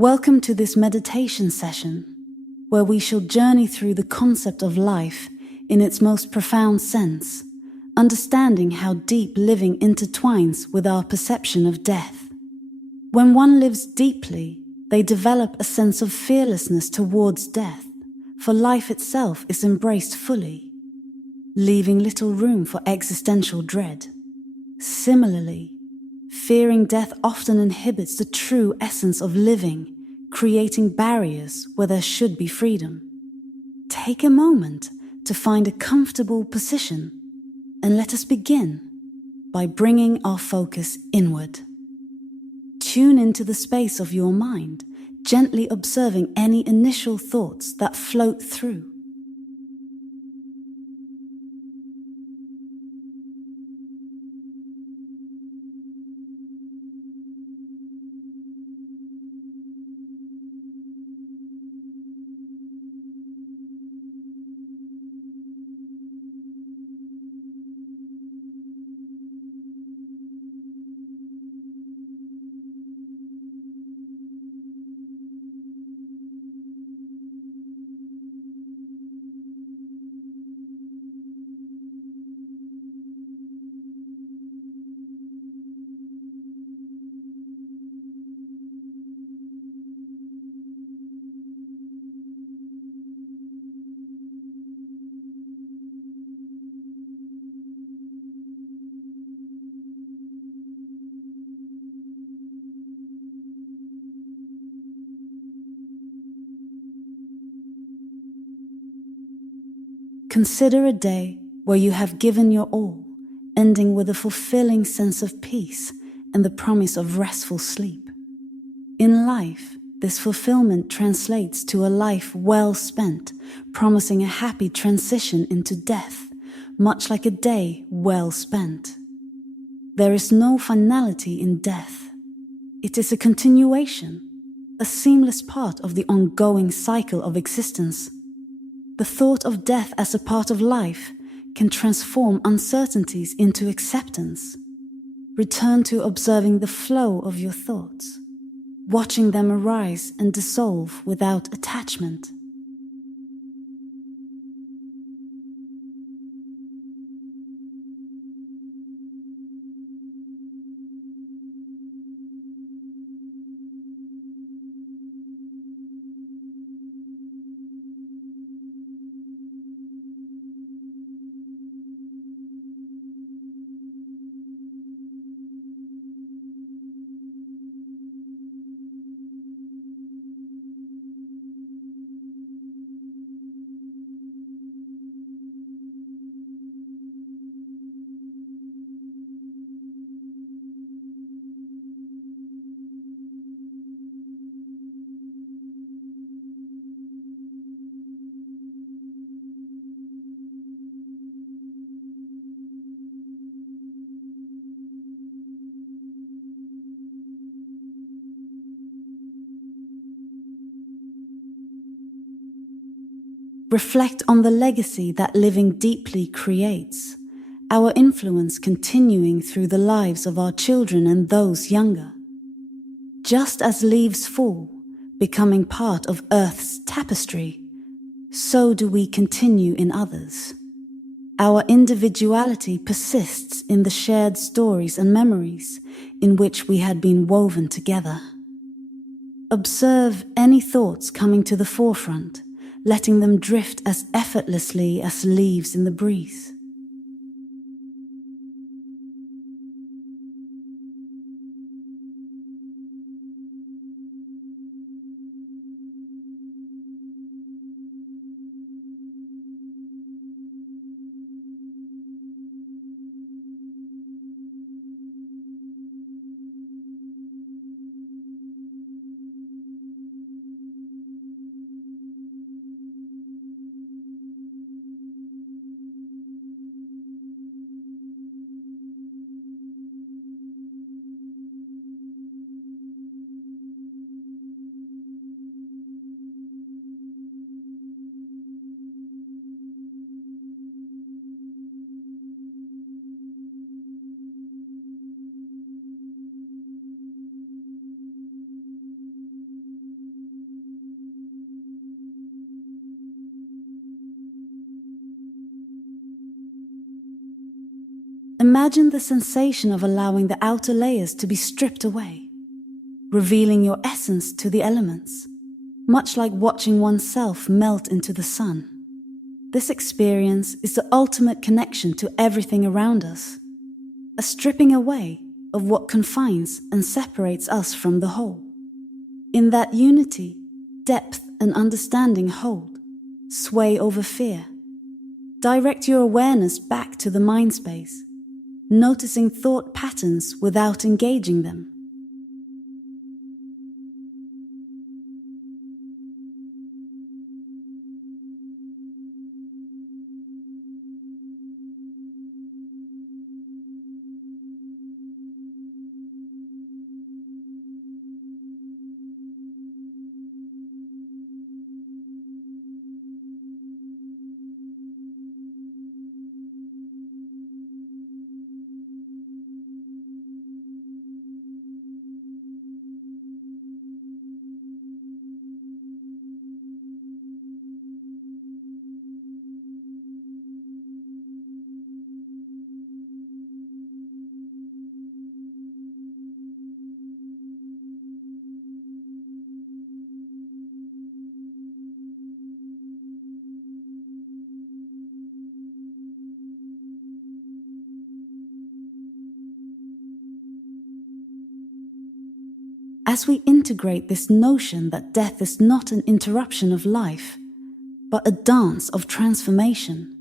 Welcome to this meditation session, where we shall journey through the concept of life in its most profound sense, understanding how deep living intertwines with our perception of death. When one lives deeply, they develop a sense of fearlessness towards death, for life itself is embraced fully, leaving little room for existential dread. Similarly, fearing death often inhibits the true essence of living, creating barriers where there should be freedom. Take a moment to find a comfortable position, and let us begin by bringing our focus inward. Tune into the space of your mind, gently observing any initial thoughts that float through. Consider a day where you have given your all, ending with a fulfilling sense of peace and the promise of restful sleep. In life, this fulfillment translates to a life well spent, promising a happy transition into death, much like a day well spent. There is no finality in death. It is a continuation, a seamless part of the ongoing cycle of existence. The thought of death as a part of life can transform uncertainties into acceptance. Return to observing the flow of your thoughts, watching them arise and dissolve without attachment. Reflect on the legacy that living deeply creates, our influence continuing through the lives of our children and those younger. Just as leaves fall, becoming part of Earth's tapestry, so do we continue in others. Our individuality persists in the shared stories and memories in which we had been woven together. Observe any thoughts coming to the forefront, letting them drift as effortlessly as leaves in the breeze. Imagine the sensation of allowing the outer layers to be stripped away, revealing your essence to the elements, much like watching oneself melt into the sun. This experience is the ultimate connection to everything around us, a stripping away of what confines and separates us from the whole. In that unity, depth and understanding hold, sway over fear. Direct your awareness back to the mind space, noticing thought patterns without engaging them. As we integrate this notion that death is not an interruption of life, but a dance of transformation,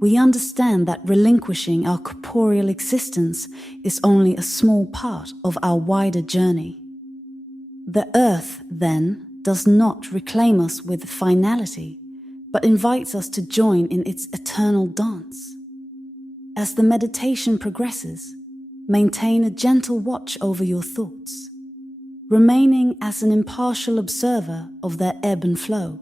we understand that relinquishing our corporeal existence is only a small part of our wider journey. The earth, then, does not reclaim us with finality, but invites us to join in its eternal dance. As the meditation progresses, maintain a gentle watch over your thoughts, remaining as an impartial observer of their ebb and flow.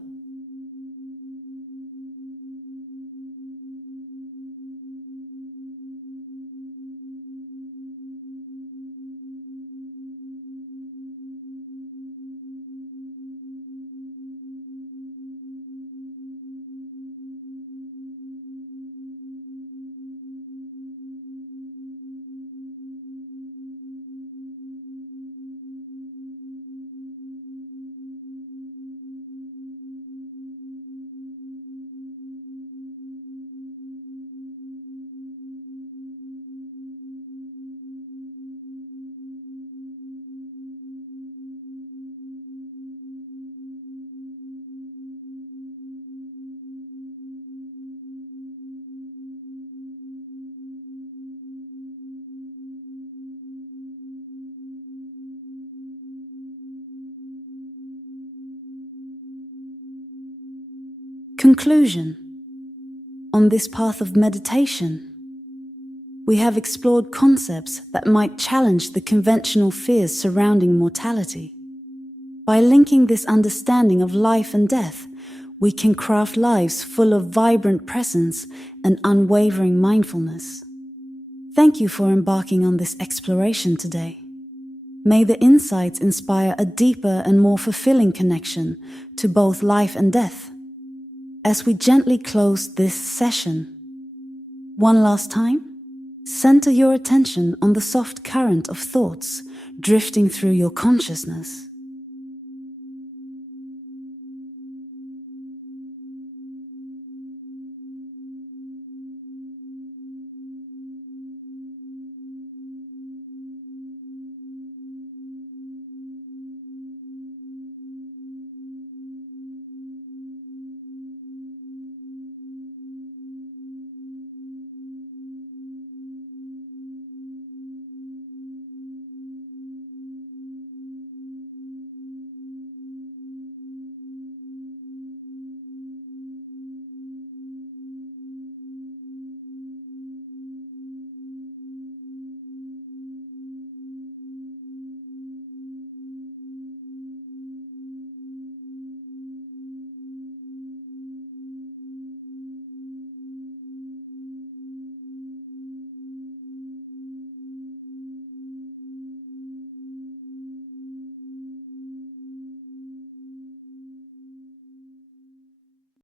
Conclusion. On this path of meditation, we have explored concepts that might challenge the conventional fears surrounding mortality. By linking this understanding of life and death, we can craft lives full of vibrant presence and unwavering mindfulness. Thank you for embarking on this exploration today. May the insights inspire a deeper and more fulfilling connection to both life and death. As we gently close this session, one last time, center your attention on the soft current of thoughts drifting through your consciousness.